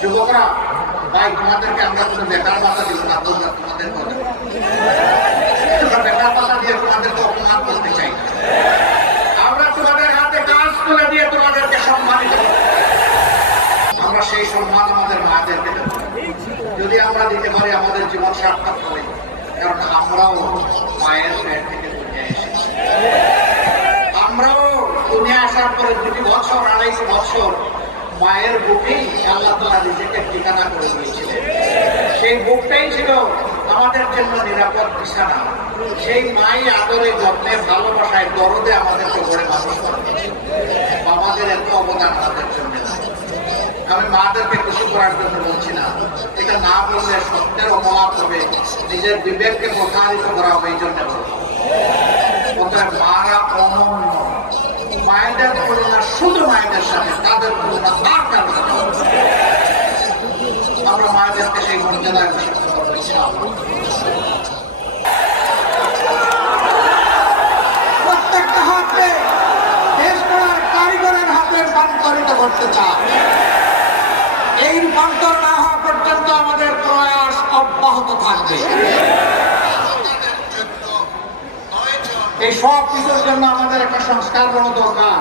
যুবকরা ভাই, তোমাদেরকে আমরা কোনো বেকার ভাতা দিব না, তোমরা তোমাদের বেকার ভাতা দিয়ে তোমাদেরকে অপমান করতে চাই না। আমরা তোমাদের হাতে কাজ তুলে দিয়ে তোমাদেরকে সম্মানিত করব। আমরা সেই সম্মান আমাদের মাদেরকে দেব। যদি আমরা দিতে পারি আমাদের জীবন সার্থক হবে, কারণ আমরাও মায়ের পেট থেকে দুনিয়া এসেছি। আমরাও দুনিয়া আসার পরে 2 বছর 2.5 বছর মায়ের বুকেই আল্লাহ তাআলা নিজেকে ঠিকানা করে দিয়েছিলেন। সেই বুকটাই ছিল আমাদের জন্য নিরাপদ বিছানা। সেই মাই আদরে, যত্নে, ভালোবাসায়, দরদে আমাদেরকে গড়ে মানুষ করে দিয়েছিল। আমাদের এত অবদান আমাদের জন্য। আমি মাদেরকে খুশি করার জন্য বলছি না, এটা না বললে সত্যের অপরাধ হবে, নিজের বিবেককে প্রসারিত করা হবে। এই জন্য মারা অনন্য, মায়েদের তুলনা শুধু মায়েদের সাথে, তাদের তুলনা তার কারো সাথে। আমরা মায়েদেরকে সেই মর্যাদায় বিশুদ্ধ করতে চাই। প্রত্যেকটা হাতে দেশ গড়ার কারিগরের হাতে রূপান্তরিত করতে চাই। এই রূপান্তর না হওয়া পর্যন্ত আমাদের প্রয়াস অব্যাহত থাকবে। এই সব কিছুর জন্য আমাদের একটা সংস্কার বড় দরকার।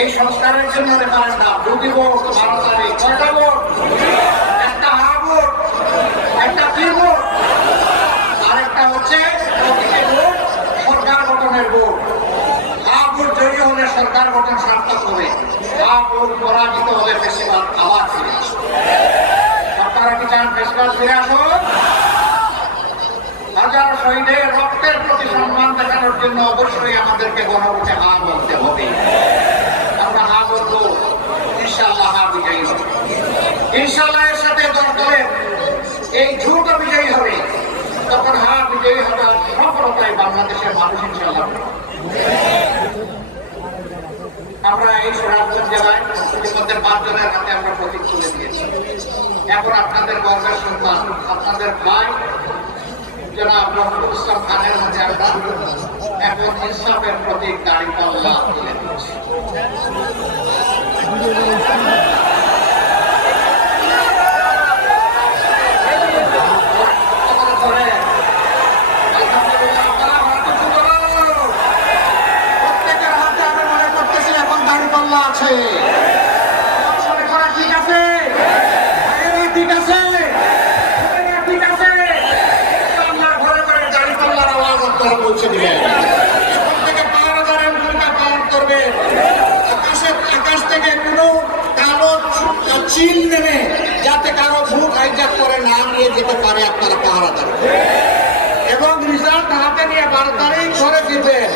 এই সংস্কারের জন্য রেফারেন্ডাম, 2টি ভোট, 12 তারিখ, 6টা ভোট, একটা হা ভোট, একটা কি ভোট, আরেকটা হচ্ছে প্রতিটি ভোট সরকার গঠনের ভোট। হা ভোট জয়ী হলে সরকার গঠন সার্থক হবে, হা ভোট পরাজিত হলে ফেসিবাদ আবার ফিরে আসবে। আপনারা কি চান ফেসিবাদ ফিরে আসুন? হাজার শহীদের রক্তের প্রতি সম্মান দেখানোর জন্য অবশ্যই আমাদেরকে গণভোটে হা বলতে হবে। আমরা হা বলবো, ইনশাআল্লাহ হা বিজয়ী হবে। ইনশাআল্লাহ এর সাথে দলের এই ঝুঁকও বিজয়ী হবে। তখন হা বিজয়ী হবে, সফলতায় বাংলাদেশের মানুষ ইনশাআল্লাহ। আমরা এই সিরাজগঞ্জ জেলায় ইতিমধ্যে 5 জনের হাতে আমরা প্রতীক তুলে দিয়েছি। এখন আপনাদের গর্বের সন্তান, আপনাদের ভাই জনাব রফিকুল ইসলাম খানের হাতে আমরা এখন ইনসাফের প্রতীক দাঁড়িপাল্লা তুলে দিচ্ছি। প্রত্যেকের হাতে আমি মনে করতেছি এখন দাঁড়িপাল্লা আছে। মনে করা ঠিক আছে, ঠিক আছে, ঠিক আছে। পৌঁছে দিবেন। এখন থেকে পাহারাদারের ভূমিকা পালন করবে। আকাশ থেকে কোনো কালো চিল নেমে যাতে কারো ভোট হাইজ্যাক করে না নিয়ে যেতে পারে আপনারা পাহারাদার। এবং রিজাল্ট হাতে নিয়ে 12 তারিখ ঘরে দিবেন,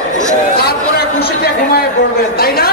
তারপরে খুশিতে ঘুমায় পড়বেন, তাই না?